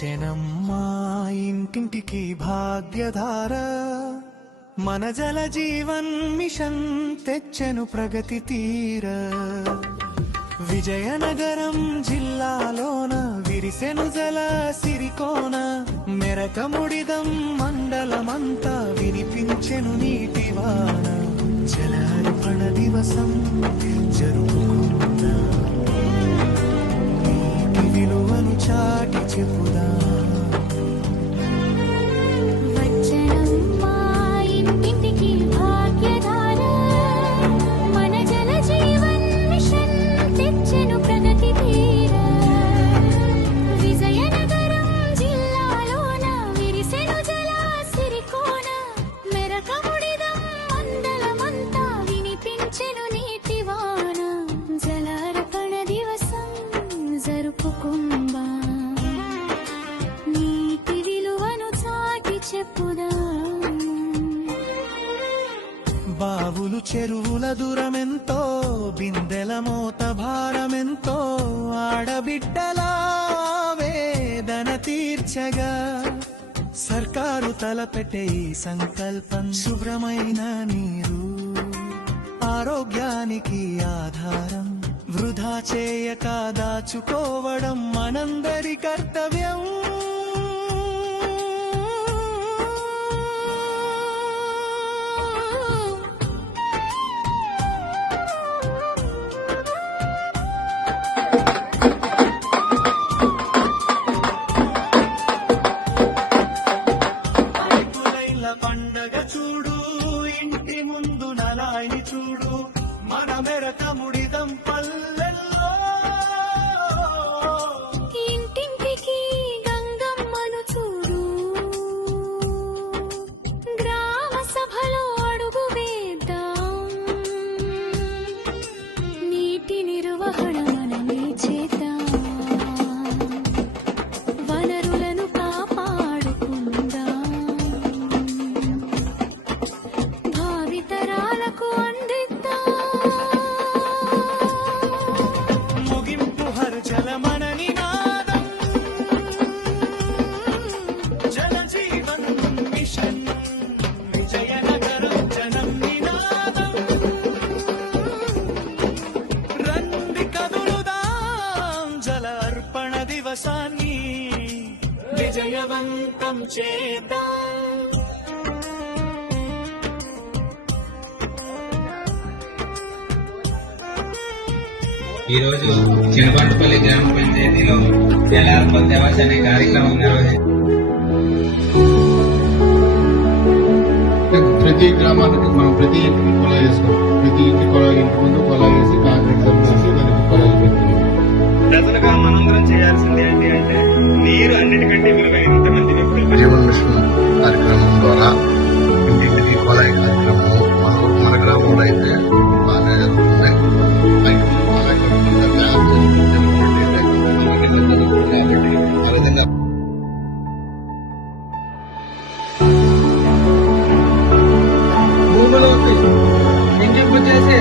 వచ్చెనమ్మా ఇంటింటికి భాగ్యధార మన జల జీవన్ మిషన్ తెచ్చెను ప్రగతి తీర విజయనగరం జిల్లాలోన విరిసెను జల సిరికోన మెరకముడిదం మండలమంతా వినిపించెను నీటివాన జలార్పణ దివసం జరుపుకున్నా నీటి విలువను చాటి చెప్పుదా బావులు చెరువుల దూరమెంతో బిందెల మోత భారమెంతో ఆడబిడ్డల వేదన తీర్చగా సర్కారు తలపెట్టే ఈ సంకల్పం శుభ్రమైన నీరు ఆరోగ్యానికి ఆధారం వృధా చేయక దాచుకోవడం మనందరి కర్తవ్యం పండగ చూడు ఇంటి ముందు నలాయిని చూడు మన మెరకముడిదం పల్లెల్లో ఇంటింటికి గంగమ్మను చూడు గ్రామ సభలో అడుగు వేద్దాం నీటి నిర్వహణ మనమే చేద్దాం వనరులను కాపాడుకుందాం భావితరాలకు అందిద్దాం ముగింపు హర జల మన నినాదం జల జీవన్ మిషన్ విజయనగరం జనం నినాదం రండి కదులుదాం జల అర్పణ దివసాన్ని విజయవంతం చేద్దాం ఈ రోజు చినబండపల్లి గ్రామ పంచాయతీలో జలార్పణ దివస్ అనే కార్యక్రమం ప్రతి గ్రామానికి మనం ప్రతి ఇంటికి కొలా వేసుకోం ప్రతి ఇంటి ముందు కొలా వేసి కాంక్రీట్ వేసి దానికి కొలాలు పెట్టుకున్నాం. ప్రజలుగా మనందరం చేయాల్సింది ఏంటి అంటే నీరు అన్నిటికంటే విలువైన ఇంతమంది వ్యక్తులు జీవన్ మిషన్ కార్యక్రమం ద్వారా ఇంటింటికి కొలాయి కార్యక్రమం మన గ్రామంలో అయితే బాగా జరుగుతుంది. ఆ విధంగా భూమిలోకి ఇంకింపు చేసే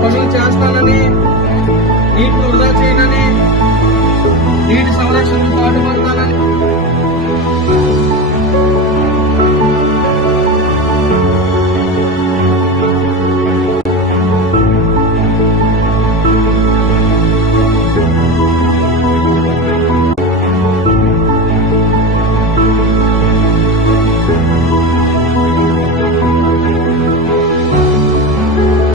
పనులు చేస్తానని నీటిని వృధా చేయనని నీటి సంరక్షణకు పాటుపడతానని